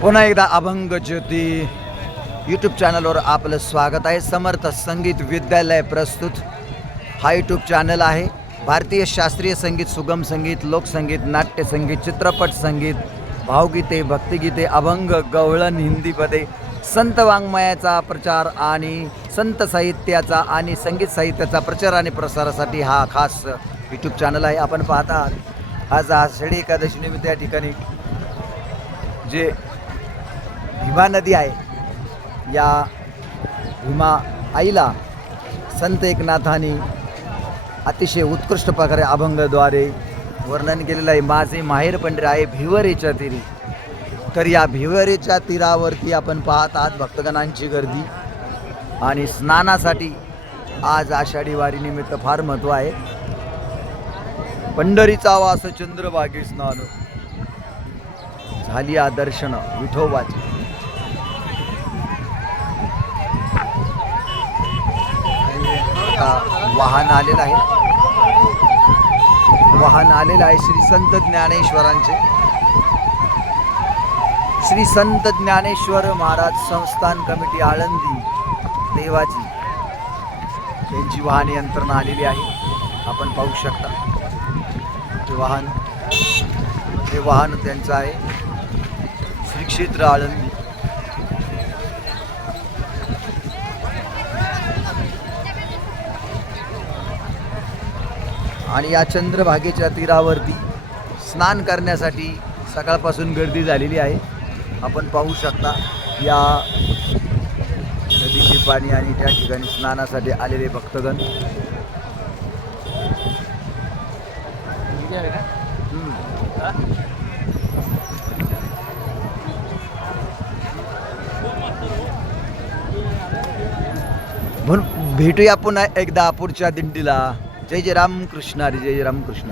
पुन्हा एकदा अभंग ज्योती यूट्यूब चॅनलवर आपलं स्वागत आहे. समर्थ संगीत विद्यालय प्रस्तुत हा यूट्यूब चॅनल आहे. भारतीय शास्त्रीय संगीत, सुगम संगीत, लोकसंगीत, नाट्यसंगीत, चित्रपट संगीत, भावगीते, भक्तिगीते, अभंग, गवळण, हिंदीमध्ये संत वाङ्मयाचा प्रचार आणि संत साहित्याचा आणि संगीत साहित्याचा प्रचार आणि प्रसारासाठी हा खास यूट्यूब चॅनल आहे. आपण पाहता आहात आज आषाढी एकादशी निमित्त या ठिकाणी जे भीमा नदी आहे, या भीमा आईला संत एकनाथांनी अतिशय उत्कृष्ट प्रकारे अभंगद्वारे वर्णन केलेलं आहे. माझे माहेर पंढरी आहे भिवरेच्या तीरी. तर या भिवरेच्या तीरावरती आपण पाहत आहात भक्तगणांची गर्दी आणि स्नानासाठी आज आषाढी वारीनिमित्त फार महत्त्व आहे. पंढरीचा वास चंद्रभागी स्नान झाली दर्शन विठोबाची. वाहन आलेलं आहे, वाहन आलेलं आहे श्री संत ज्ञानेश्वरांचे. श्री संत ज्ञानेश्वर महाराज संस्थान कमिटी आळंदी देवाची त्यांची वाहन यंत्रणा आलेली आहे. आपण पाहू शकता ते वाहन त्यांचं आहे श्री क्षेत्र आळंदी. आणि या चंद्रभागेच्या तीरावरती स्नान करण्यासाठी सकाळपासून गर्दी झालेली आहे. आपण पाहू शकता या नदीचे पाणी आणि त्या ठिकाणी स्नानासाठी आलेले भक्तगण. म्हणून भेटूया पुन्हा एकदा पुढच्या दिंडीला. जय जय रामकृष्ण हरी, जय जय रामकृष्ण.